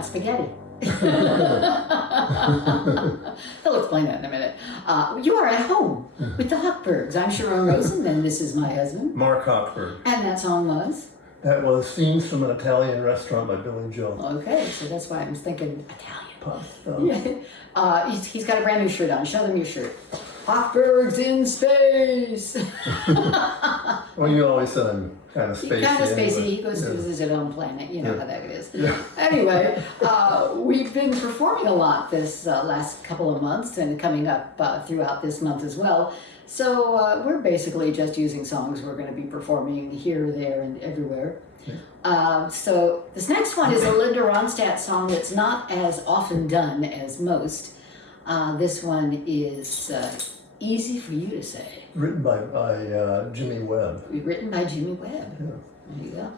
Spaghetti. He'll explain that in a minute. You are at home with the Hochbergs. I'm Sharon Rosen, and this is my husband, Mark Hochberg. And that song was? That was Scenes from an Italian Restaurant by Billy Joel. Okay, so that's why I'm thinking Italian. Pasta. Yeah. He's got a brand new shirt on. Show them your shirt. Hochbergs in space. Well, you always said I'm kind of spacey. Kind of spacey. Anyway. He goes to his own planet. You know how that is. Yeah. Anyway, we've been performing a lot this last couple of months and coming up throughout this month as well. So we're basically just using songs we're going to be performing here, there, and everywhere. So this next one is a Linda Ronstadt song that's not as often done as most. This one is Easy for You to Say. Written by Jimmy Webb. Written by Jimmy Webb. Yeah. There you go.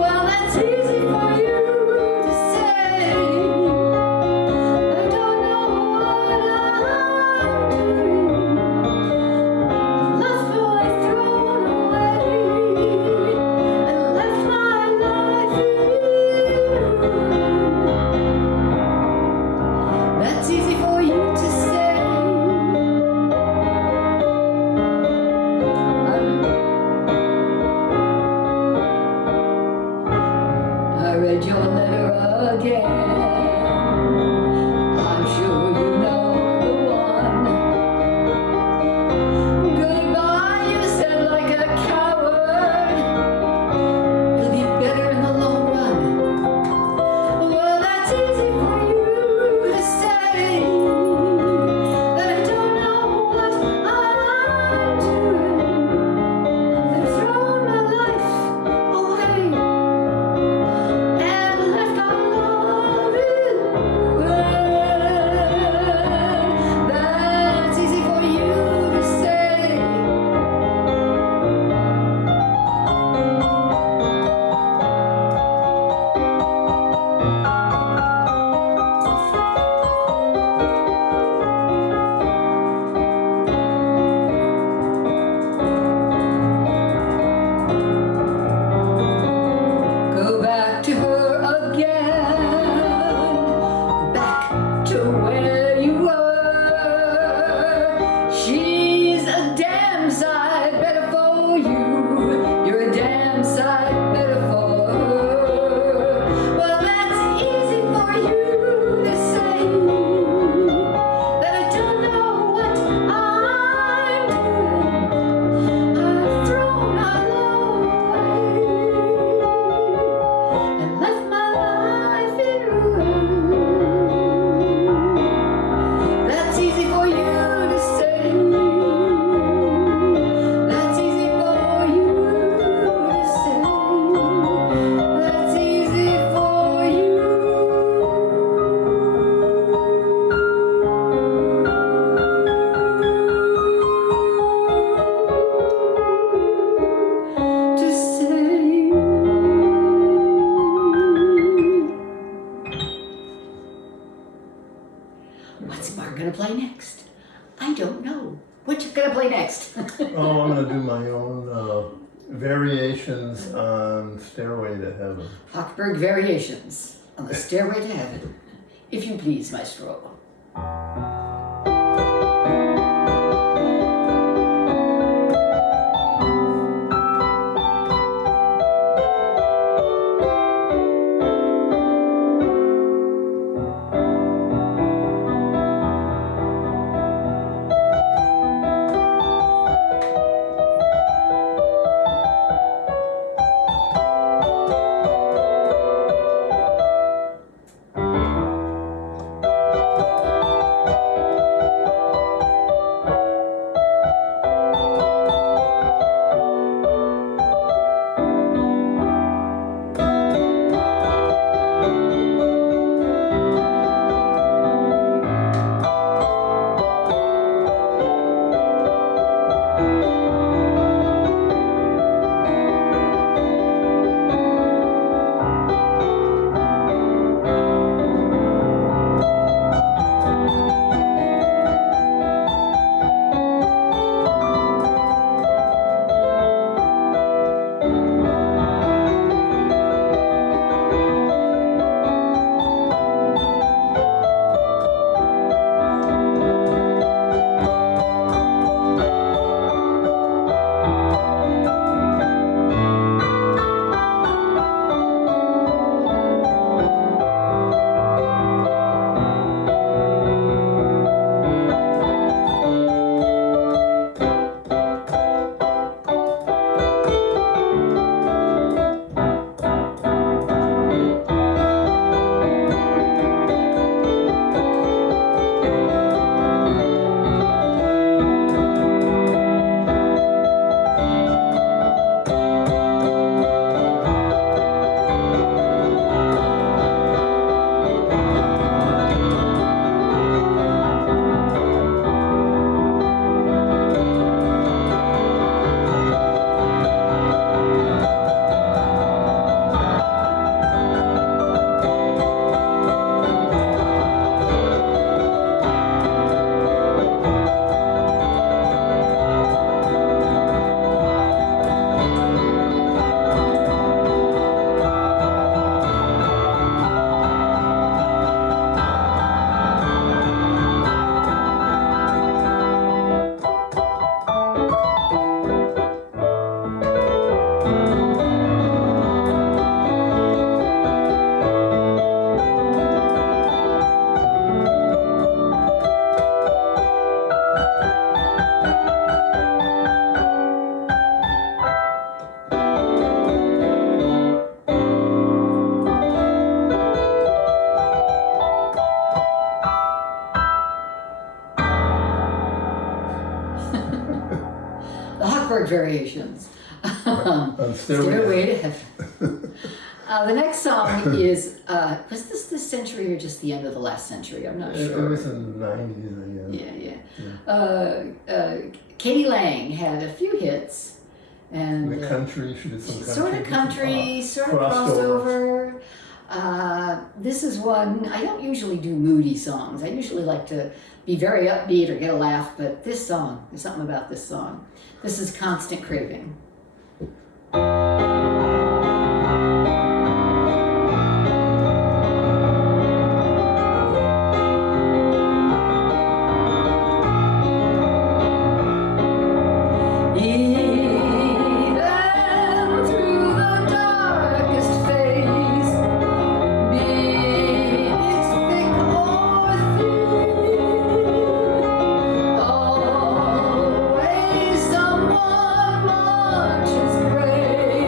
Well, that's easy for you to say. What's Mark gonna play next? I don't know. What you gonna play next? Oh, I'm gonna do my own variations on Stairway to Heaven. Hochberg Variations on the Stairway to Heaven. If you please, Maestro. Hochberg Variations. Stairway to Heaven. The next song is, was this century or just the end of the last century? I'm not sure. It was in the 90s, I guess. Yeah. Katie Lang had a few hits. And the country, she did some country. Sort of country, sort of crossover. This is one, I don't usually do moody songs. I usually like to be very upbeat or get a laugh, but this song, there's something about this song. This is Constant Craving. Always someone marches brave.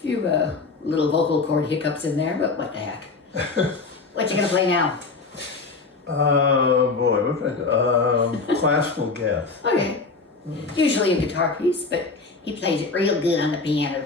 few little vocal cord hiccups in there, but what the heck. What you gonna play now? Boy, what did I do? Classical gas. Okay. Usually a guitar piece, but he plays it real good on the piano.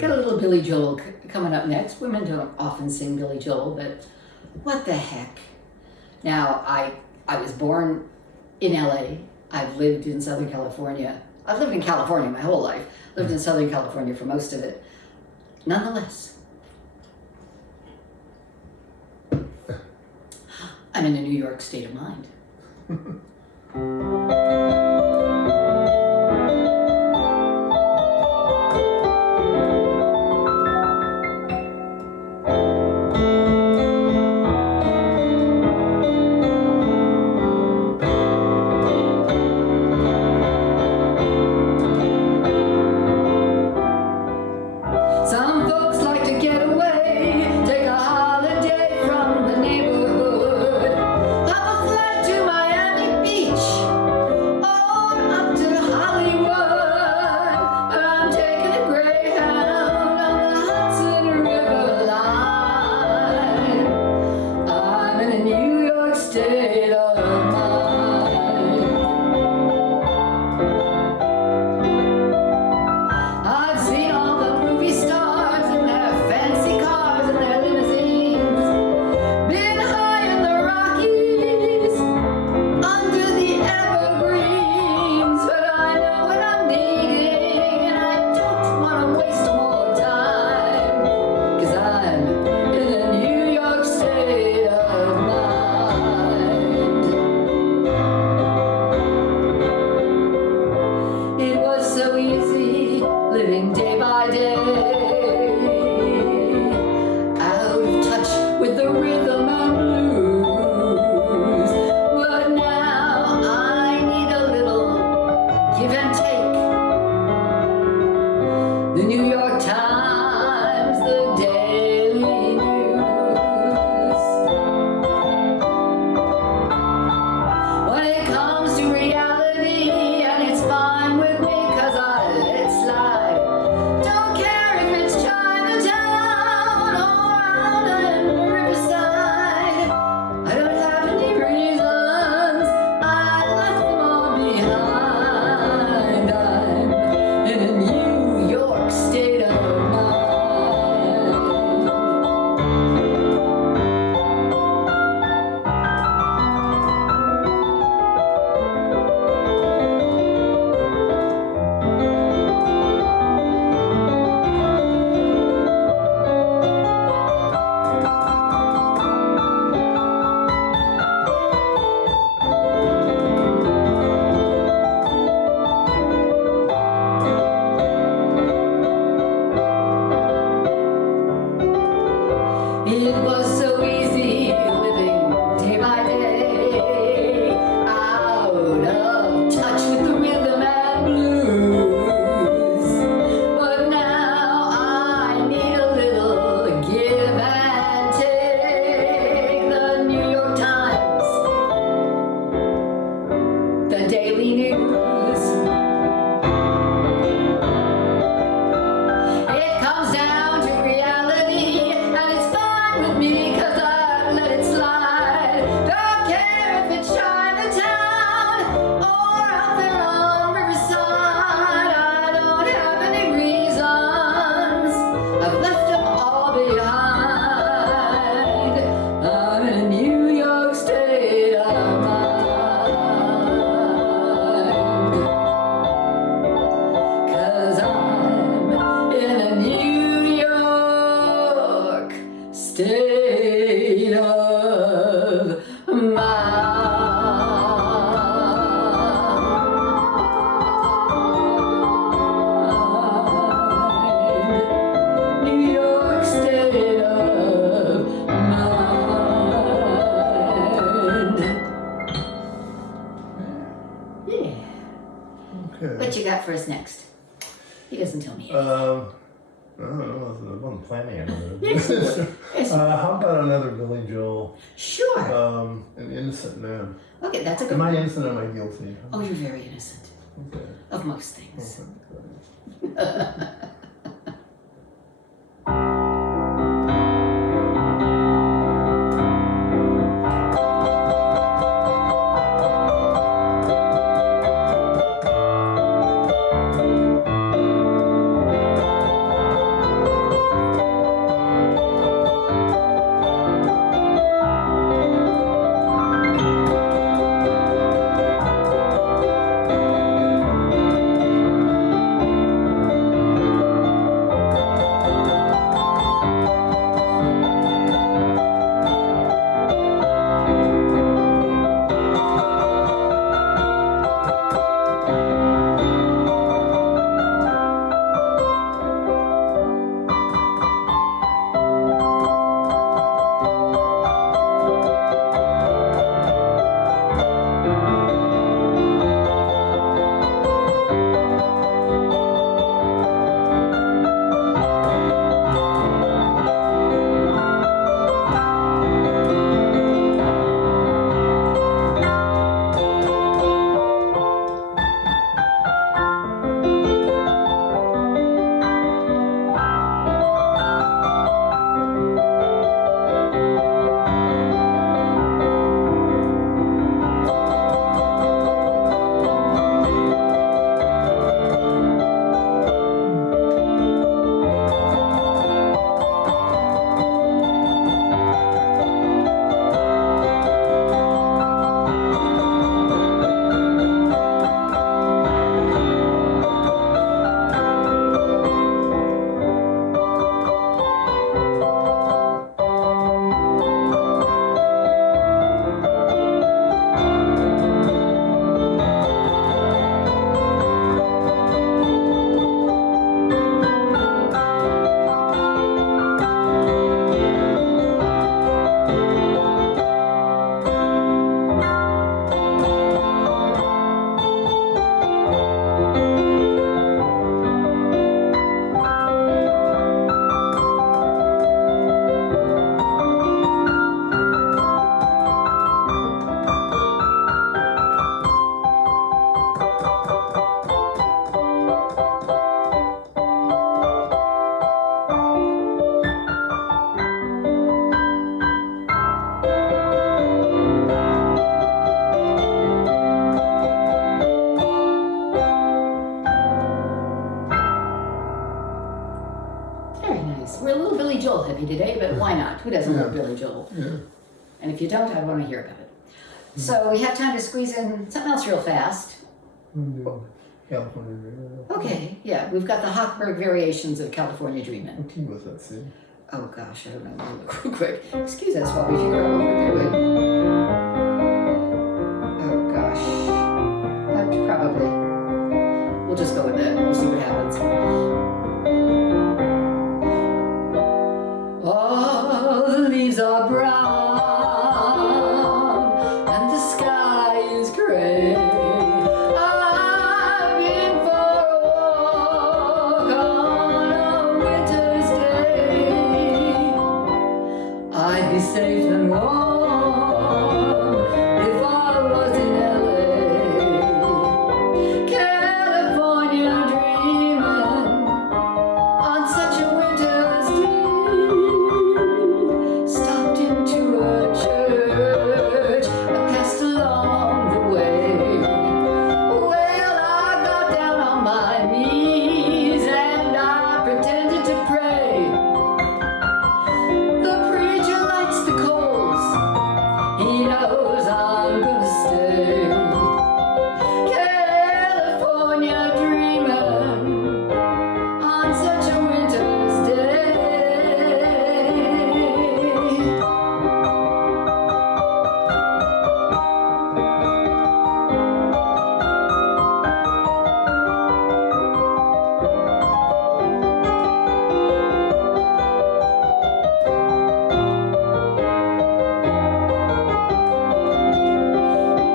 Got a little Billy Joel coming up next. Women don't often sing Billy Joel, but what the heck? Now, I was born in LA. I've lived in Southern California. I've lived in California my whole life. Lived in Southern California for most of it. Nonetheless, I'm in a New York state of mind. Some folks like to get away, take a holiday from the neighborhood, hop a flight to Miami Beach. Okay. What you got for us next? He doesn't tell me. I don't know. I wasn't planning on it. Yes. How about another Billy Joel? Sure. An innocent man. Okay, that's a good Am I one. innocent or am I guilty? Oh, you're very innocent Okay. of most things. Okay. We're a little Billy Joel heavy today, but why not? Who doesn't love Billy Joel? Yeah. And if you don't, I want to hear about it. So we have time to squeeze in something else real fast. California Dreamer. Okay, yeah, we've got the Hochberg variations of California Dreamin'. What key was that, see? Oh gosh, I don't know. Let me look real quick. Excuse us while we figure out what we're doing. Oh gosh. Probably. We'll just go with that. We'll see what happens. All the leaves are brown and the sky is gray. I've been for a walk on a winter's day. I'd be safe and warm if I was in LA. California dreaming on such a winter's day. Stopped into a church I passed along the way. Well, I got down on my knees and I pretended to pray. The preacher lights the coals, he knows I'm gonna stay. California dreaming on such a winter's day.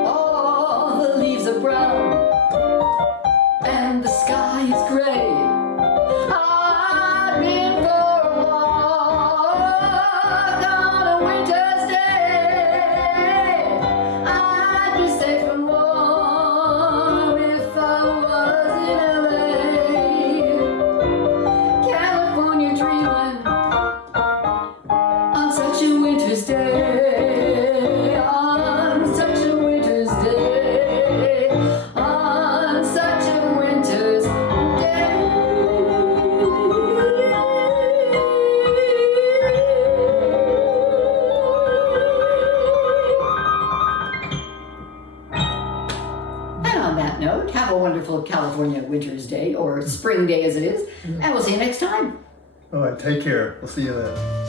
All the leaves are brown and the sky is gray. I've been for a walk on a winter's day. I'd be safe and warm if I was in LA. California dreaming on such a winter's day. On such a winter's day. On such a winter's day. And on that note, have a wonderful California winter's day, or spring day as it is, and we'll see you next time. All right, take care. We'll see you then.